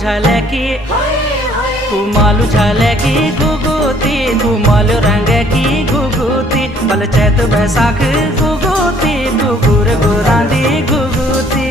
झाल्या की कुमालू झाल्या की गुगुती कुमालू रंग की गुगुती बल चैत बैसाख गुगुती गुगुर गुरांदी गुगुती